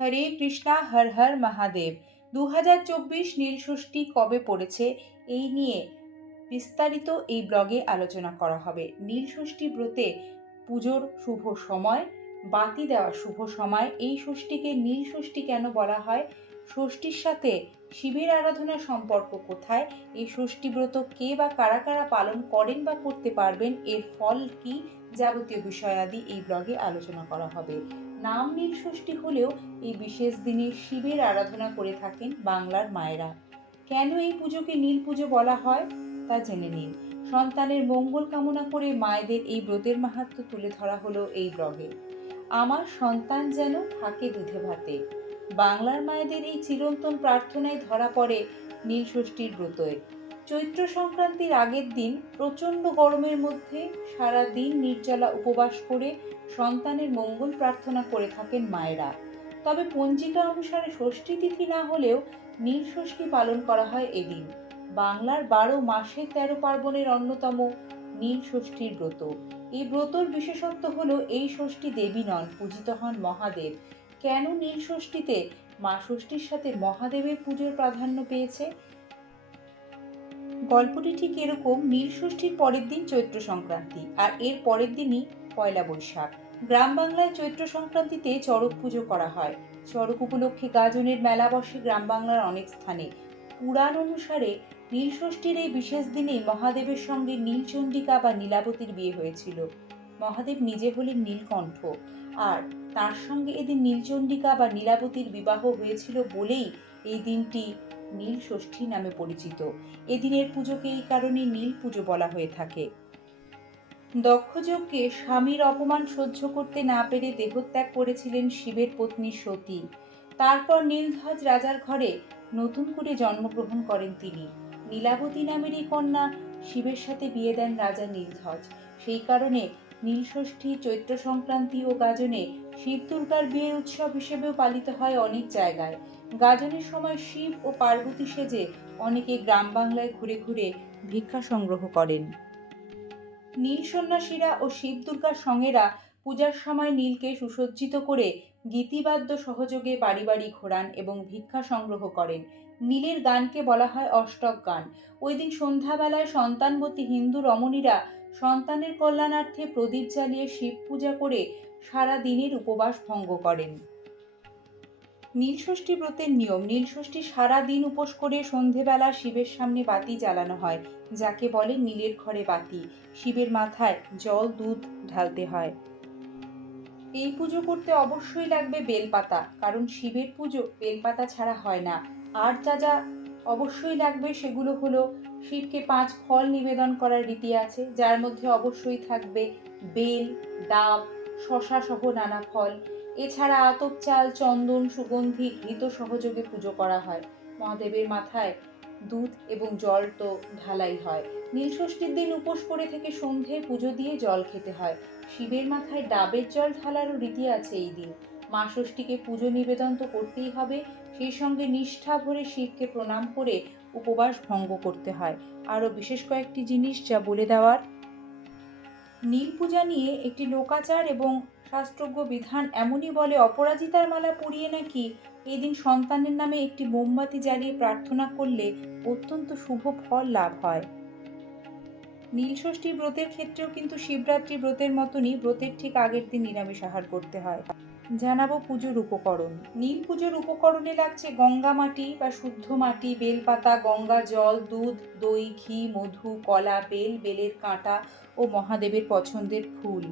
হরে কৃষ্ণা হর হর মহাদেব। 2024 নীলষষ্ঠী কবে পড়েছে এই নিয়ে বিস্তারিত এই ব্লগে আলোচনা করা হবে। নীলষষ্ঠী ব্রতে পুজোর শুভ সময়, বাতি দেওয়ার শুভ সময়, এই ষষ্ঠীকে নীলষষ্ঠী কেন বলা হয়, ষষ্ঠীর সাথে শিবের আরাধনার সম্পর্ক কোথায়, এই ষষ্ঠী ব্রত কে বা কারা কারা পালন করেন বা করতে পারবেন, এর ফল কি, যাবতীয় বিষয়াদি এই ব্লগে আলোচনা করা হবে। নাম নীলষষ্ঠী হলেও এই বিশেষ দিনে শিবের আরাধনা করে থাকেন বাংলার মায়েরা। কেন এই পুজোকে নীল পুজো বলা হয় তা জেনে নিন। সন্তানের মঙ্গল কামনা করে মায়েদের এই ব্রতের মাহাত্ম্য তুলে ধরা হলো এই ব্লগে। আমার সন্তান যেন থাকে দুধে ভাতে, বাংলার মায়েদের এই চিরন্তন প্রার্থনায় ধরা পড়ে নীলষষ্ঠীর ব্রতয়ে। চৈত্র সংক্রান্তির আগের দিন প্রচণ্ড গরমের মধ্যে সারা দিন নির্জলা উপবাস করে সন্তানের মঙ্গল প্রার্থনা করে থাকেন মায়েরা। তবে পঞ্জিকা অনুসারে ষষ্ঠী তিথি না হলেও নীলষষ্ঠী পালন করা হয় এদিন। বাংলার 12 মাসে 13 পার্বণের অন্যতম নীলষষ্ঠীর ব্রত। এই ব্রতর বিশেষত্ব হলো এই ষষ্ঠী দেবী নন, পূজিত হন মহাদেব। কেন নীলষষ্ঠীতে মা ষষ্ঠীর সাথে মহাদেবের পুজোর প্রাধান্য পেয়েছে? গল্পটি ঠিক এরকম। নীলষষ্ঠীর পরের দিন চৈত্র সংক্রান্তি, আর এর পরের দিনই পয়লা বৈশাখ। গ্রাম বাংলায় চৈত্র সংক্রান্তিতে চড়ক পুজো করা হয়। চড়ক উপলক্ষে গাজনের মেলা বসে গ্রাম বাংলার অনেক স্থানে। পুরাণ অনুসারে নীলষষ্ঠীর এই বিশেষ দিনেই মহাদেবের সঙ্গে নীলচণ্ডিকা বা নীলাবতীর বিয়ে হয়েছিল। মহাদেব নিজে হলেন নীলকণ্ঠ, আর তার সঙ্গে এদিন নীলচণ্ডিকা বা নীলাবতীর বিবাহ হয়েছিল বলেই এই দিনটি নীল ষষ্ঠী নামে পরিচিত। এদিনের পুজোকে এই কারণে নীল পুজো বলা হয়ে থাকে। দক্ষযজ্ঞে স্বামীর অপমান সহ্য করতে না পেরে দেহত্যাগ করেছিলেন শিবের পত্নী সতী। তারপর নীলধ্বজ রাজার ঘরে নতুন করে জন্মগ্রহণ করেন তিনি। নীলাবতী নামের এই কন্যা শিবের সাথে বিয়ে দেন রাজা নীলধ্বজ। সেই কারণে নীলষষ্ঠী, চৈত্র সংক্রান্তি ও গাজনে শিব দুর্গার বিয়ের উৎসব হিসেবেও পালিত হয় অনেক জায়গায়। গাজনের সময় শিব ও পার্বতী সেজে অনেকে গ্রাম বাংলায় ঘুরে ঘুরে ভিক্ষা সংগ্রহ করেন। নীল সন্ন্যাসীরা ও শিব দুর্গার সঙ্গেরা পূজার সময় নীলকে সুসজ্জিত করে গীতিবাদ্য সহযোগে বাড়ি বাড়ি ঘোরান এবং ভিক্ষা সংগ্রহ করেন। নীলের গানকে বলা হয় অষ্টক গান। ওই দিন সন্ধ্যাবেলায় সন্তানবতী হিন্দু রমণীরা সন্তানের কল্যাণার্থে প্রদীপ জ্বালিয়ে শিব পূজা করে সারা দিনের উপবাস ভঙ্গ করেন। নীলষষ্ঠী ব্রতের নিয়ম। নীলষষ্ঠী সারা দিন উপোস করে সন্ধেবেলা শিবের সামনে বাতি জ্বালানো হয়, যাকে বলে নীলের ঘরে বাতি। শিবের মাথায় জল দুধ ঢালতে হয়। এই পুজো করতে অবশ্যই লাগবে বেলপাতা, কারণ শিবের পুজো বেলপাতা ছাড়া হয় না। আর যা যা অবশ্যই লাগবে সেগুলো হলো, শিবকে 5 ফল নিবেদন করার রীতি আছে, যার মধ্যে অবশ্যই থাকবে বেল, ডাব, শশা সহ নানা ফল। এছাড়া আতপ চাল, চন্দন, সুগন্ধি, ঘৃত সহযোগে পুজো করা হয়। মহাদেবের মাথায় দুধ এবং জল তো ঢালাই হয়। নীলষষ্ঠীর দিন উপোস করে থেকে সন্ধ্যায় পুজো দিয়ে জল খেতে হয়। শিবের মাথায় ডাবের জল ঢালারও রীতি আছে এই দিন। মা ষষ্ঠীকে পুজো নিবেদন তো করতেই হবে, সেই সঙ্গে নিষ্ঠা ভরে শিবকে প্রণাম করে উপবাস ভঙ্গ করতে হয়। আরও বিশেষ কয়েকটি জিনিস যা বলে দেওয়ার। নীল পূজা নিয়ে একটি লোকাচার এবং শাস্ত্রজ্ঞ বিধান এমনই বলে, অপরাজিতার মালা পরিয়ে নাকি এদিন সন্তানের নামে একটি মোমবাতি জ্বালিয়ে প্রার্থনা করলে অত্যন্ত শুভ ফল লাভ হয়। নীলষষ্ঠী ব্রতের ক্ষেত্রেও কিন্তু শিবরাত্রি ব্রতের মতনই ব্রতের ঠিক আগের দিন নিরামিষ আহার করতে হয়। জানাবো পুজোর উপকরণ। নীল পুজোর উপকরণে লাগছে গঙ্গা মাটি বা শুদ্ধ মাটি, বেলপাতা, গঙ্গা জল, দুধ, দই, ঘি, মধু, কলা, বেল, বেলের কাঁটা ও মহাদেবের পছন্দের ফুল।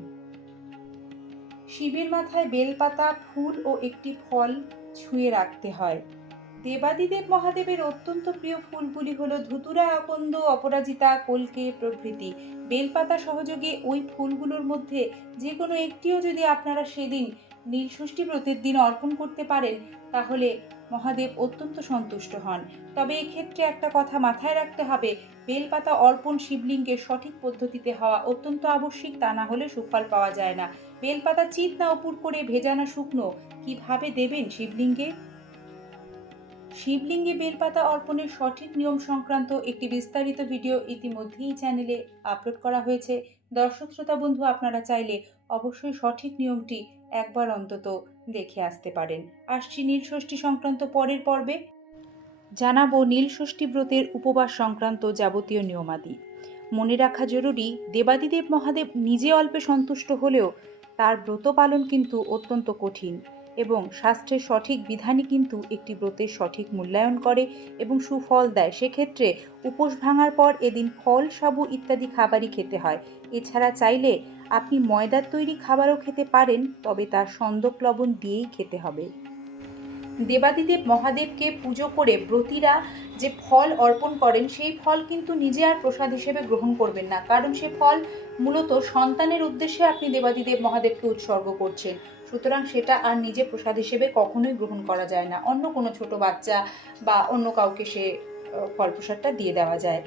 শিবের মাথায় বেলপাতা, ফুল ও একটি ফল ছুঁয়ে রাখতে হয়। দেবাদিদেব মহাদেবের অত্যন্ত প্রিয় ফুলগুলি হলো ধুতুরা, আকন্দ, অপরাজিতা, কলকে প্রভৃতি। বেলপাতা সহযোগে ওই ফুলগুলোর মধ্যে যে কোনো একটিও যদি আপনারা সেদিন নীলষষ্ঠী ব্রতের দিন অর্পণ করতে পারেন, তাহলে মহাদেব অত্যন্ত সন্তুষ্ট হন। তবে এক্ষেত্রে একটা কথা মাথায় রাখতে হবে, বেলপাতা অর্পণ শিবলিঙ্গে সঠিক পদ্ধতিতে হওয়া অত্যন্ত আবশ্যিক, তা না হলে সুফল পাওয়া যায় না। বেলপাতা চিত না উপুর করে, ভেজা না শুকনো, কিভাবে দেবেন শিবলিঙ্গে? শিবলিঙ্গে বেলপাতা অর্পণের সঠিক নিয়ম সংক্রান্ত একটি বিস্তারিত ভিডিও ইতিমধ্যেই চ্যানেলে আপলোড করা হয়েছে। দর্শক শ্রোতা বন্ধু, আপনারা চাইলে অবশ্যই সঠিক নিয়মটি একবার অন্তত দেখে আসতে পারেন। আসছি নীলষষ্ঠী সংক্রান্ত পরের পর্বে। জানাবো নীলষষ্ঠী ব্রতের উপবাস সংক্রান্ত যাবতীয় নিয়মাদি। মনে রাখা জরুরি, দেবাদিদেব মহাদেব নিজে অল্পে সন্তুষ্ট হলেও তার ব্রত পালন কিন্তু অত্যন্ত কঠিন এবং শাস্ত্রের সঠিক বিধানই কিন্তু একটি ব্রতের সঠিক মূল্যায়ন করে এবং সুফল দেয়। সেক্ষেত্রে উপোস ভাঙার পর এদিন ফল, সাবু ইত্যাদি খাবারই খেতে হয়। এছাড়া চাইলে আপনি ময়দার তৈরি খাবারও খেতে পারেন, তবে তা সন্দক লবণ দিয়েই খেতে হবে। দেবাদিদেব মহাদেবকে পুজো করে ব্রতীরা যে ফল অর্পণ করেন, সেই ফল কিন্তু নিজে আর প্রসাদ হিসেবে গ্রহণ করবেন না, কারণ সে ফল মূলত সন্তানের উদ্দেশ্যে আপনি দেবাদিদেব মহাদেবকে উৎসর্গ করছেন। সুতরাং সেটা আর নিজে প্রসাদ হিসেবে কখনোই গ্রহণ করা যায় না। অন্য কোনো ছোট বাচ্চা বা অন্য কাউকে সে ফল প্রসাদটা দিয়ে দেওয়া যায়।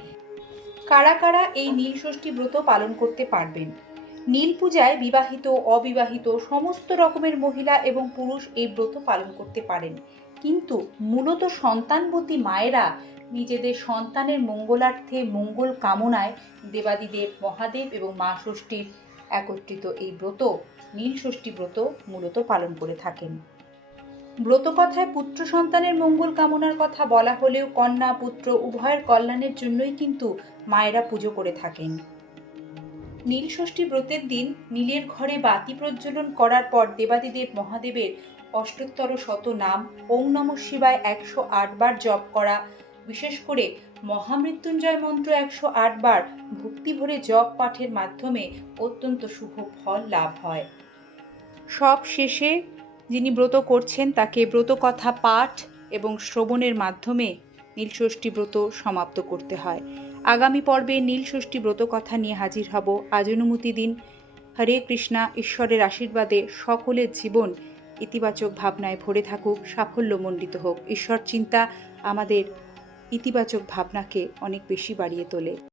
কারা কারা এই নীলষষ্ঠী ব্রত পালন করতে পারবেন? নীল পূজায় বিবাহিত, অবিবাহিত সমস্ত রকমের মহিলা এবং পুরুষ এই ব্রত পালন করতে পারেন, কিন্তু মূলত সন্তানবতী মায়েরা নিজেদের সন্তানের মঙ্গলার্থে, মঙ্গল কামনায় দেবাদিদেব মহাদেব এবং মা ষষ্ঠীর একত্রিত এই ব্রত, নীলষষ্ঠী ব্রত মূলত পালন করে থাকেন। ব্রতকথায় পুত্র সন্তানের মঙ্গল কামনার কথা বলা হলেও কন্যা পুত্র উভয়ের কল্যাণের জন্যই কিন্তু মায়েরা পুজো করে থাকেন। নীলষষ্ঠী ব্রতের দিন নীলের ঘরে বাতি প্রজ্বলন করার পর দেবাদিদেব মহাদেবের অষ্টোত্তর শত নাম, ওং নমঃ শিবায় 108 বার জপ করা, বিশেষ করে মহামৃত্যুঞ্জয় মন্ত্র 108 বার ভক্তি ভরে জপ পাঠের মাধ্যমে অত্যন্ত শুভ ফল লাভ হয়। সব শেষে যিনি ব্রত করছেন তাকে ব্রতকথা পাঠ এবং শ্রবণের মাধ্যমে নীলষষ্ঠী ব্রত সমাপ্ত করতে হয়। আগামী পর্বে নীলষষ্ঠী ব্রত কথা নিয়ে হাজির হব। আজ অনুমতি দিন। হরে কৃষ্ণা। ঈশ্বরের আশীর্বাদে সকলের জীবন ইতিবাচক ভাবনায় ভরে থাকুক, সাফল্যমণ্ডিত হোক। ঈশ্বর চিন্তা আমাদের ইতিবাচক ভাবনাকে অনেক বেশি বাড়িয়ে তোলে।